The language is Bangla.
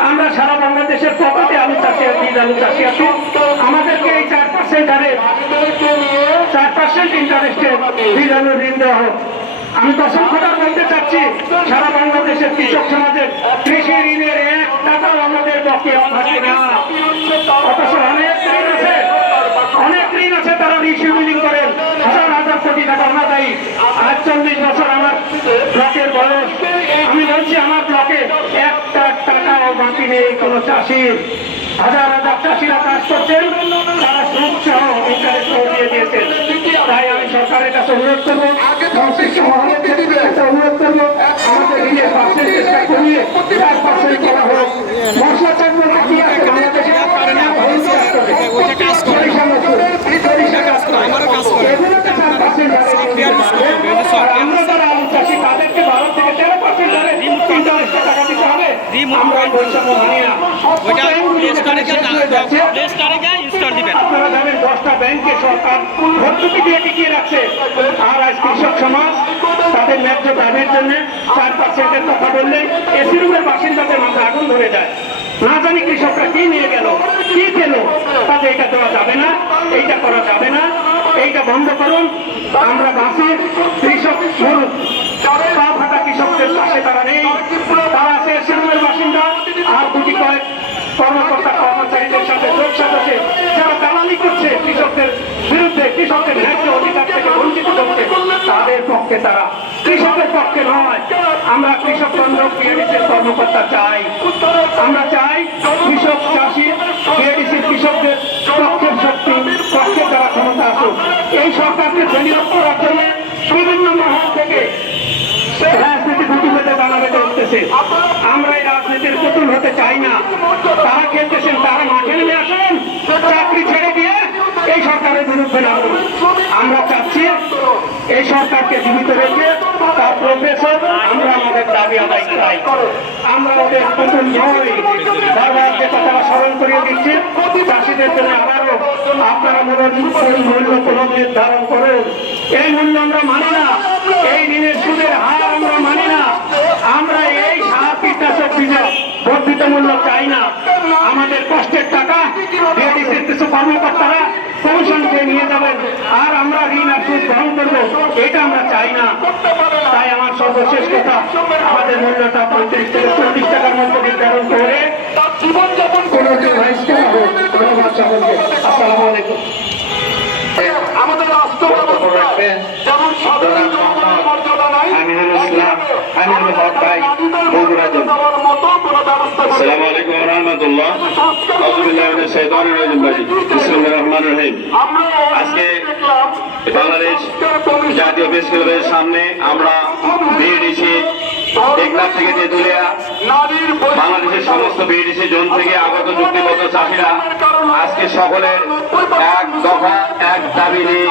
আমরা সারা বাংলাদেশের পকেটে আলু চাষি আছি আলু চাষি আছি আমাদেরকে এই চার পার্সেন্ট হারে চার পার্সেন্ট ইন্টারেস্টে বীজ আলু ঋণ দেওয়া হোক। আমি দশম খোদার বলতে চাচ্ছি, সারা বাংলাদেশের কৃষক সমাজের কৃষি ঋণের এক টাকাও আমাদের বকেয়া থাকে না অথচ অনেক ঋণ আছে অনেক ঋণ আছে তারা রিসিউলিং করেন হাজার হাজার কোটি টাকা অনাদায়ী আটচল্লিশ বছর আমার ব্লকের বয়স আমি বলছি আমার ব্লকে একটা নেই কোনো চাষির হাজার হাজার চাষিরা কাজ করছেন তারা সুখ সহ ইন্টারেস্ট দিয়ে দিয়েছেন। তাই আমি সরকারের কাছে অনুরোধ করব অনুরোধ করব আমাদের পার্সেন্টেজটা কমিয়ে চার পার্সেন্ট করা হোক মশলা চাকরি বাকি আছে বাংলাদেশে ওইটা কাজ করে সরিষা কাজ করে আমারও কাজ করে এগুলোতে চার পার্সেন্ট সফটওয়্যার ইউজ করবে, এই যে সফটওয়্যার আমরা যারা আলু চাষি তাদেরকে বারো থেকে তেরো পার্সেন্ট হারে ইন্টারেস্টে টাকা দিতে হবে Remove আমরা বৈষম্য মানি না। ওইটা ব্যাংকগুলো প্লে স্টোরে যেখানে শেষ যাচ্ছে, প্লে স্টোরে গিয়ে ইনস্টল দিবেন। আপনারা জানেন দশটা ব্যাংকে সরকার ভর্তুকি দিয়ে টিকিয়ে রাখছে। আর আজ কৃষক সমাজ তাদের ন্যায্য দাবির জন্য চার পার্সেন্টের কথা বললে এসি রুমের বাসিন্দাদের মাথা আগুন ধরে যায়। না জানি কৃষকরা কি নিয়ে গেল কি পেল তাতে এটা দেওয়া যাবে না এইটা করা যাবে না। এইটা বন্ধ করুন। আমরা বাঁচি কৃষক মরুক পা ফাটা কৃষকদের পাশে তারা নেই। পক্ষে তারা, কৃষকের পক্ষে নয়। আমরা কৃষক বন্ধ পিএডিসির কর্মকর্তা চাই। আমরা চাই কৃষক চাষি পিএডিসির কৃষকদের পক্ষের শক্তি, পক্ষে যারা ক্ষমতা আসুক। এই সরকারকে বিনিয়োগ করার জন্য বিভিন্ন মহল থেকে রাজনীতি দুটি হতে দানা বেঁধে উঠতেছে। আমরা এই রাজনীতির পুতুল হতে চাই না। তারা খেলতেছেন, তারা মাঠে নেমে আসেন। চাকরি ছেড়ে দিয়ে এই সরকারের বিরুদ্ধে নামুন। আমরা চাচ্ছি এই সরকারকে জীবিত রেখে তার প্রফেসর আমরা আমাদের দাবি আদায় চাই আমরা ওদের পুতুল নই বারবার যে স্মরণ করিয়ে দিচ্ছি, চাষিদের জন্য আবারও আপনারা মূল্য মূল্য নির্ধারণ করুন। এই মূল্য আমরা মানি না, এই ঋণের সুদের হার আমরা মানি না। আমরা এই সার কীটনাশক বীজের বর্ধিত মূল্য চাই না। আমাদের কষ্টের টাকা কিছু কর্মকর্তারা কমিশন খেয়ে নিয়ে যাবেন। আর আমরা ঋণ আর সুদ গ্রহণ করব। এটা আমরা চাই না তাই আমার সর্বশেষ কথা আমাদের মূল্যটা পঁয়ত্রিশ থেকে চল্লিশ টাকার মধ্যে নির্ধারণ করে জীবনযাপন ধন্যবাদ সকলকে আসসালামু আলাইকুম। আমাদের রাষ্ট্র ব্যবস্থা যেমন সাধারণ জনগণের মর্যাদা নাই আমি হক আসসালামু আলাইকুম ওয়া রাহমাতুল্লাহ। আউযুবিল্লাহি মিনাশ শাইতানির রাজিম ভাই। বিসমিল্লাহির রহমানির রহিম। আমরা আজকে বাংলাদেশ জাতীয় প্রেস ক্লাবের সামনে আমরা বিএডিসি টেকনাফ থেকে তেঁতুলিয়া বাংলাদেশের সমস্ত বিএডিসি জোন থেকে আগত চুক্তিবদ্ধ চাষিরা। আজকে সকলের এক দফা, এক দাবি নিয়ে